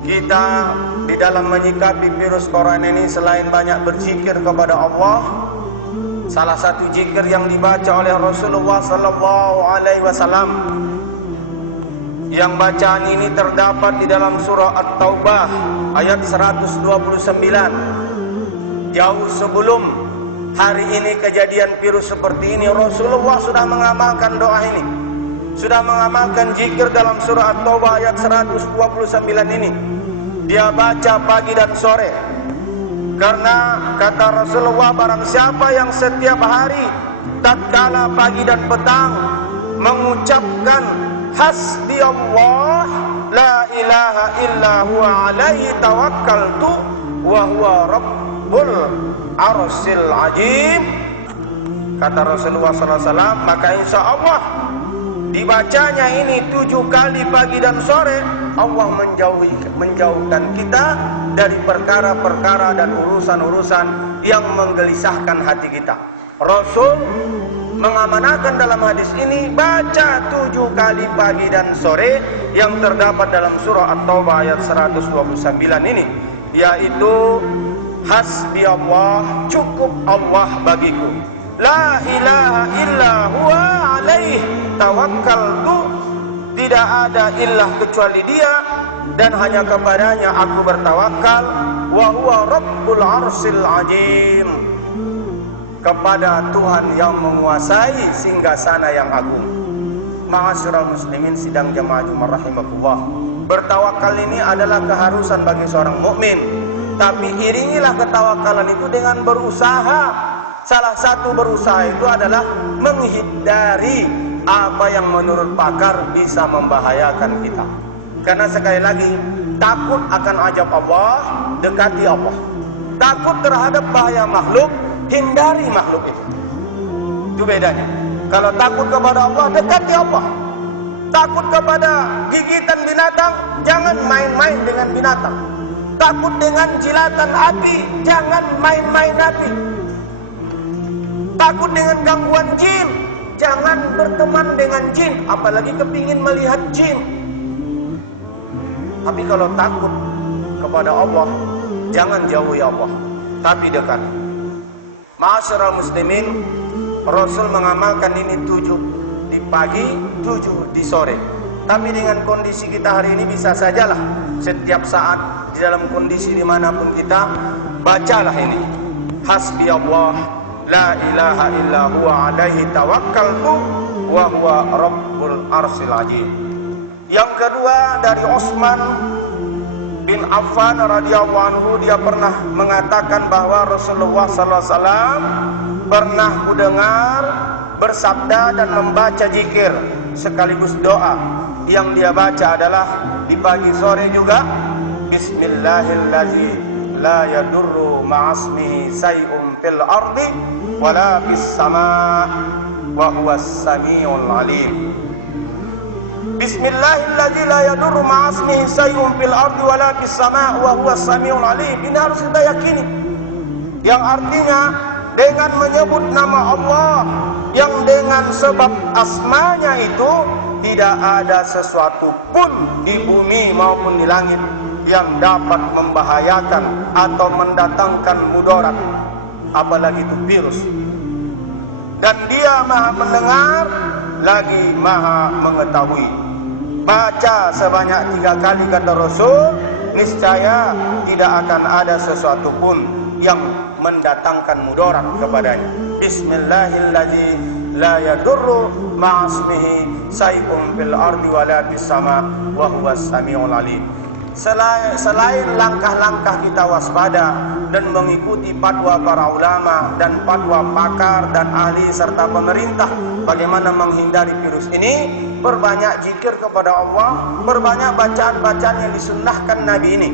kita di dalam menyikapi virus corona ini selain banyak berzikir kepada Allah, salah satu zikir yang dibaca oleh Rasulullah sallallahu alaihi wasallam, yang bacaan ini terdapat di dalam surah At-Taubah ayat 129. Jauh sebelum hari ini kejadian virus seperti ini, Rasulullah sudah mengamalkan doa ini, sudah mengamalkan zikir dalam surah At-Taubah ayat 129 ini. Dia baca pagi dan sore, karena kata Rasulullah, barang siapa yang setiap hari tatkala pagi dan petang mengucapkan hasbi Allah la ilaha illa huwa alaihi tawakkaltu wa huwa rabbul arsil ajim, kata Rasulullah SAW, maka insya Allah dibacanya ini 7 kali pagi dan sore, Allah menjauhkan kita dari perkara-perkara dan urusan-urusan yang menggelisahkan hati kita. Rasul mengamanahkan dalam hadis ini baca 7 kali pagi dan sore yang terdapat dalam surah At-Taubah ayat 129 ini, yaitu hasbi Allah, cukup Allah bagiku, la ilaha illa huwa alaihi tawakkaltu, tidak ada ilah kecuali Dia dan hanya kepadanya aku bertawakal, wa huwa rabbul arsil ajim, kepada Tuhan yang menguasai singgasana yang agung. Ma'asyiral muslimin sidang jamaah Jumat rahimakumullah, bertawakal ini adalah keharusan bagi seorang mukmin, tapi iringilah ketawakalan itu dengan berusaha. Salah satu berusaha itu adalah menghindari apa yang menurut pakar bisa membahayakan kita. Karena sekali lagi, takut akan azab Allah, dekati Allah. Takut terhadap bahaya makhluk, hindari makhluk itu. Itu bedanya. Kalau takut kepada Allah, dekati Allah. Takut kepada gigitan binatang, jangan main-main dengan binatang. Takut dengan jilatan api, jangan main-main api. Takut dengan gangguan jin, jangan berteman dengan jin, apalagi kepingin melihat jin. Tapi kalau takut kepada Allah, jangan jauhi Allah, tapi dekat. Ma'asyiral muslimin, Rasul mengamalkan ini 7 di pagi, 7 di sore. Tapi dengan kondisi kita hari ini bisa sajalah setiap saat di dalam kondisi dimanapun kita, bacalah ini hasbi Allah la ilaha illa huwa alaihi tawakkaltu wa huwa rabbul arsil ajim. Yang kedua dari Utsman bin Affan radhiyallahu anhu, dia pernah mengatakan bahwa Rasulullah sallallahu alaihi wasallam pernah kudengar bersabda dan membaca zikir sekaligus doa. Yang dia baca adalah di pagi sore juga, bismillahirrahmanirrahim, la yadurru ma'asmihi say'un fil ardi wala fis sama' wa huwas samiul alim. Bismillahirrahmanirrahim, la yadurru ma'asmihi say'un fil ardi wala fis sama' wa huwas samiul alim. Ini harus kita yakini, yang artinya dengan menyebut nama Allah yang dengan sebab asmanya itu tidak ada sesuatu pun di bumi maupun di langit yang dapat membahayakan atau mendatangkan mudarat, apalagi itu virus. Dan Dia Maha mendengar lagi Maha mengetahui. Baca sebanyak 3 kali kata Rasul, niscaya tidak akan ada sesuatu pun yang mendatangkan mudarat kepadanya. Bismillahirrahmanirrahim, la yadurru ma'asmihi say'un fil ardi wala fis sama' wa huwas samiul alim. Selain langkah-langkah kita waspada dan mengikuti fatwa para ulama dan fatwa pakar dan ahli serta pemerintah bagaimana menghindari virus ini, perbanyak zikir kepada Allah, perbanyak bacaan-bacaan yang disunnahkan Nabi ini.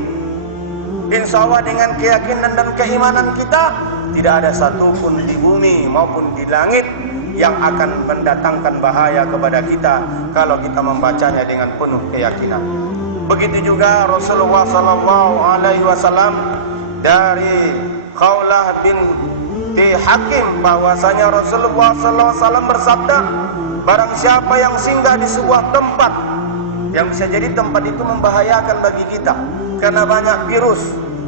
Insya Allah dengan keyakinan dan keimanan kita, tidak ada satupun di bumi maupun di langit yang akan mendatangkan bahaya kepada kita kalau kita membacanya dengan penuh keyakinan. Begitu juga Rasulullah SAW dari Khawlah binti Hakim, bahwasanya Rasulullah SAW bersabda, barang siapa yang singgah di sebuah tempat yang bisa jadi tempat itu membahayakan bagi kita karena banyak virus,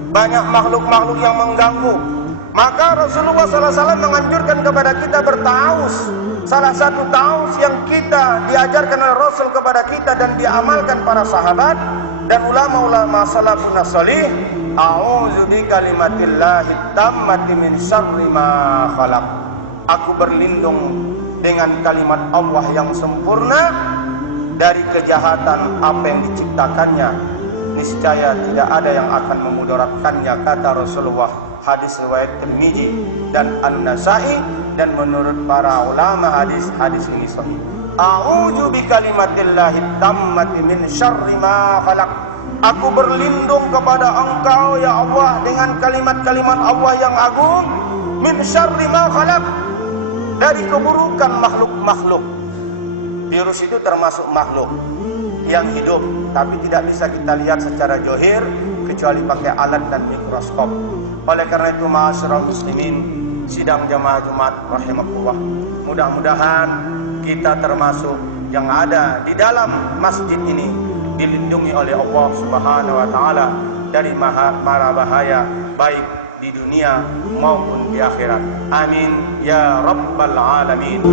banyak makhluk-makhluk yang mengganggu. Maka Rasulullah SAW menganjurkan kepada kita bertaus. Salah satu taus yang kita diajarkan oleh Rasul kepada kita dan diamalkan para sahabat dan ulama-ulama salafun salih, a'udzu bikalimatillahi tammati min syarri ma khalaq. Aku berlindung dengan kalimat Allah yang sempurna dari kejahatan apa yang diciptakannya. Niscaya tidak ada yang akan memudaratkannya, kata Rasulullah. Hadis riwayat Tirmizi dan An-Nasa'i, dan menurut para ulama hadis ini sahih. A'udzu bikalimatillahi tammati min syarri ma khalaq. Aku berlindung kepada Engkau ya Allah dengan kalimat-kalimat Allah yang agung, min syarri ma khalaq, dari keburukan makhluk-makhluk. Virus itu termasuk makhluk yang hidup, tapi tidak bisa kita lihat secara zahir kecuali pakai alat dan mikroskop. Oleh karena itu, ma'asyiral muslimin, sidang jamaah Jumat rahimakumullah, mudah-mudahan kita termasuk yang ada di dalam masjid ini dilindungi oleh Allah Subhanahu wa taala dari mara bahaya baik di dunia maupun di akhirat. Amin ya rabbal alamin.